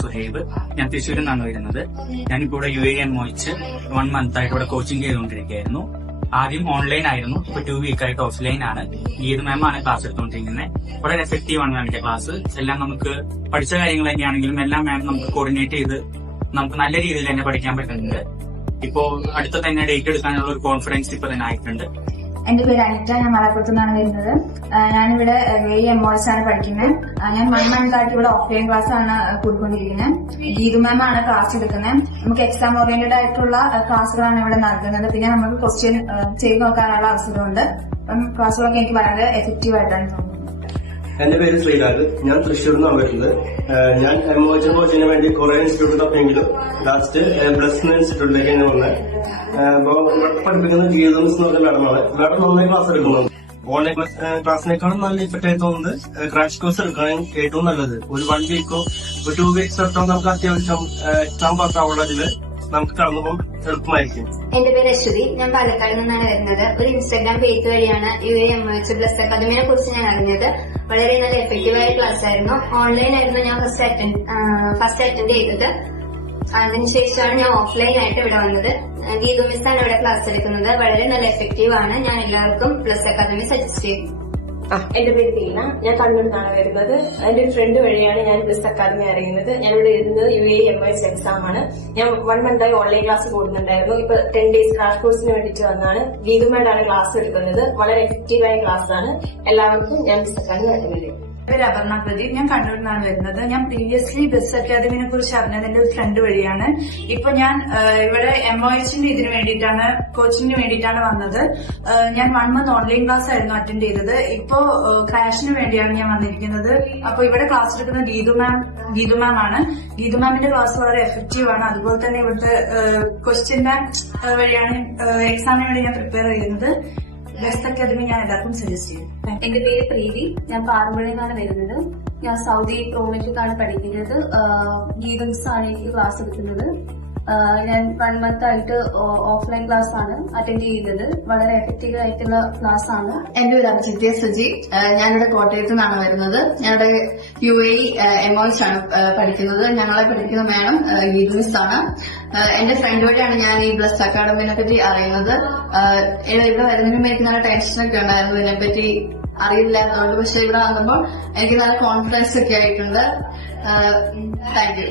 സുഹൈബ് ഞാൻ തൃശ്ശൂരിൽ നിന്നാണ് വരുന്നത്. ഞാനിപ്പോ ഇവിടെ യു എ എൻ മോയിച്ച് വൺ മന്ത് ആയിട്ട് ഇവിടെ കോച്ചിങ് ചെയ്തുകൊണ്ടിരിക്കുകയായിരുന്നു. ആദ്യം ഓൺലൈൻ ആയിരുന്നു. ഇപ്പൊ ടു വീക്ക് ആയിട്ട് ഓഫ്ലൈൻ ആണ്. ഗീത് മാം ആണ് ക്ലാസ് എടുത്തുകൊണ്ടിരിക്കുന്നത് വളരെ എഫക്റ്റീവ് ആണ് മാമിന്റെ ക്ലാസ് എല്ലാം നമുക്ക് പഠിച്ച കാര്യങ്ങൾ തന്നെയാണെങ്കിലും എല്ലാം മാം നമുക്ക് കോർഡിനേറ്റ് ചെയ്ത് നമുക്ക് നല്ല രീതിയിൽ തന്നെ പഠിക്കാൻ പറ്റുന്നുണ്ട്. ഇപ്പോ അടുത്ത തന്നെ ഡേറ്റ് എടുക്കാനുള്ള ഒരു കോൺഫറൻസ് ഇപ്പൊ തന്നെ ആയിട്ടുണ്ട്. എന്റെ പേര് അനിറ്റ ഞാൻ മലപ്പുറത്തു നിന്നാണ് വരുന്നത്. ഞാനിവിടെ എ എം ഓൾസ് ആണ് പഠിക്കുന്നത് ഞാൻ വൺ മന്ത് ആയിട്ട് ഇവിടെ ഓഫ്ലൈൻ ക്ലാസ് ആണ് കൊടുക്കൊണ്ടിരിക്കുന്നത് ഗീതു മാം ആണ് ക്ലാസ് എടുക്കുന്നത് നമുക്ക് എക്സാം ഓറിയന്റഡ് ആയിട്ടുള്ള ക്ലാസ്സുകളാണ് ഇവിടെ നൽകുന്നത്. പിന്നെ നമുക്ക് ക്വസ്റ്റ്യൻ ചെയ്ത് നോക്കാനുള്ള അവസരമുണ്ട്. അപ്പം ക്ലാസ്സുകളൊക്കെ എനിക്ക് വളരെ എഫക്റ്റീവ് ആയിട്ടാണ് തോന്നുന്നത്. എന്റെ പേര് ശ്രീലാൽ ഞാൻ തൃശ്ശൂരിൽ നിന്നാണ് വരുന്നത്. ഞാൻ എമോജൻ കോച്ചിന് വേണ്ടി കുറെ ഇൻസ്റ്റിറ്റ്യൂട്ട് തപ്പിയെങ്കിലും ലാസ്റ്റ് ബ്ലസ് ഇൻസ്റ്റിറ്റ്യൂട്ടിലേക്ക് ഞാൻ വന്നത്. അപ്പോ ഇവിടെ പഠിപ്പിക്കുന്ന ഗീതംസ് എന്ന് പറഞ്ഞ മാഡമാണ് മാഡം നന്നായി ക്ലാസ് എടുക്കുന്നുണ്ട്? ഓൺലൈൻ ക്ലാസ്സിനേക്കാളും നല്ല ഇഫക്റ്റ് ആയി തോന്നുന്നത് ക്രാഷ് കോഴ്സ് എടുക്കാൻ ഏറ്റവും നല്ലത്. ഒരു വൺ വീക്കോ ഒരു ടു വീക്സ് തൊട്ടോ നമുക്ക് അത്യാവശ്യം എക്സാം പാസ് ആവുള്ളതിൽ നമുക്ക് കടന്നു പോകാൻ എളുപ്പമായിരിക്കും. എന്റെ പേര് അശ്വതി. ഞാൻ പാലക്കാട് നിന്നാണ് വരുന്നത്. ഒരു ഇൻസ്റ്റാഗ്രാം പേജ് വഴിയാണ് U A M H plus അക്കാദമിനെ കുറിച്ച് ഞാൻ അറിഞ്ഞത്. വളരെ നല്ല എഫക്റ്റീവ് ആയ ക്ലാസ് ആയിരുന്നു. ഓൺലൈൻ ആയിരുന്നു ഞാൻ ഫസ്റ്റ് അറ്റൻഡ് ഫസ്റ്റ് അറ്റൻഡ് ചെയ്തത്. അതിനുശേഷമാണ് ഞാൻ ഓഫ്ലൈൻ ആയിട്ട് ഇവിടെ വന്നത്. ഗീതു മിസ്സാണ് ഇവിടെ ക്ലാസ് എടുക്കുന്നത്. വളരെ നല്ല എഫക്റ്റീവ് ആണ്. ഞാൻ എല്ലാവർക്കും പ്ലസ് അക്കാദമി സജസ്റ്റ് ചെയ്യുന്നു. ആ എന്റെ പേര് ദീന ഞാൻ കണ്ണൂരിൽ നിന്നാണ് വരുന്നത്. എന്റെ ഒരു ഫ്രണ്ട് വഴിയാണ് ഞാൻ ബിസ് അക്കാദമി അറിയുന്നത്. ഞാൻ ഇവിടെ ഇരുന്നത് U A M S exam ആണ്. ഞാൻ വൺ മന്തായി ഓൺലൈൻ ക്ലാസ് കൂടുന്നുണ്ടായിരുന്നു. ഇപ്പൊ ടെൻ ഡേയ്സ് ക്രാഷ് കോഴ്സിന് വേണ്ടിട്ട് വന്നാണ്. ഗീതുമായിട്ടാണ് ക്ലാസ് എടുക്കുന്നത്. വളരെ എഫക്റ്റീവായ ക്ലാസ് ആണ്. എല്ലാവർക്കും ഞാൻ ബിസ് അക്കാദമി ചെയ്യും പേര് അപർണ പ്രദീപ് ഞാൻ കണ്ണൂരിൽ നിന്നാണ് വരുന്നത്. ഞാൻ പ്രീവിയസ്ലി ബസ് അക്കാദമിനെ കുറിച്ച് അറിഞ്ഞത് എന്റെ ഒരു ഫ്രണ്ട് വഴിയാണ്. ഇപ്പൊ ഞാൻ ഇവിടെ എം ഒ എച്ചിന്റെ ഇതിന് വേണ്ടിയിട്ടാണ് കോച്ചിങ്ങിന് വേണ്ടിയിട്ടാണ് വന്നത്. ഞാൻ വൺ മന്ത് ഓൺലൈൻ ക്ലാസ് ആയിരുന്നു അറ്റൻഡ് ചെയ്തത്. ഇപ്പോ ക്രാഷിന് വേണ്ടിയാണ് ഞാൻ വന്നിരിക്കുന്നത്. അപ്പൊ ഇവിടെ ക്ലാസ് എടുക്കുന്ന ഗീതു മാം ഗീതു മാം ആണ്. ഗീതു മാമിന്റെ ക്ലാസ് വളരെ എഫക്റ്റീവ് ആണ്. അതുപോലെ തന്നെ ഇവിടുത്തെ ക്വസ്റ്റ്യൻ ബാങ്ക് വഴിയാണ് എക്സാമിന് വേണ്ടി ഞാൻ പ്രിപ്പയർ ചെയ്യുന്നത്. ബെസ്റ്റ് അക്കാദമി ഞാൻ എല്ലാവർക്കും സജസ്റ്റ് ചെയ്യും. എന്റെ പേര് പ്രീതി. ഞാൻ പാറമ്പുഴയിൽ നിന്നാണ് വരുന്നത്. ഞാൻ സൗദി പ്രോമിറ്റിക്കാണ് പഠിക്കുന്നത്. ഗീതംസ് ആണ് എനിക്ക് ക്ലാസ് എടുക്കുന്നത്. ഞാൻ വൺ മന്ത് ആയിട്ട് ഓഫ്ലൈൻ ക്ലാസ് ആണ് അറ്റൻഡ് ചെയ്യുന്നത്. വളരെ എഫക്റ്റീവ് ആയിട്ടുള്ള ക്ലാസ് ആണ്. എന്റെ പേര് അഭിജിത്യ സുജി. ഞാനിവിടെ കോട്ടയത്ത് നിന്നാണ് വരുന്നത്. ഞാനിവിടെ യു എ എമോയിസ് ആണ് പഠിക്കുന്നത്. ഞങ്ങളെ പഠിക്കുന്ന മാഡം മിസ് ആണ്. എന്റെ ഫ്രണ്ട് വഴിയാണ് ഞാൻ ഈ ബ്ലസ് അക്കാഡമിനെ പറ്റി അറിയുന്നത്. ഇവിടെ വരുന്നതിന് എനിക്ക് നല്ല ടെൻഷനൊക്കെ ഉണ്ടായിരുന്നു. ഇതിനെപ്പറ്റി അറിയില്ലാത്തതുകൊണ്ട് പക്ഷെ ഇവിടെ വന്നപ്പോൾ എനിക്ക് നല്ല കോൺഫിഡൻസ് ഒക്കെ ആയിട്ടുണ്ട്. Thank you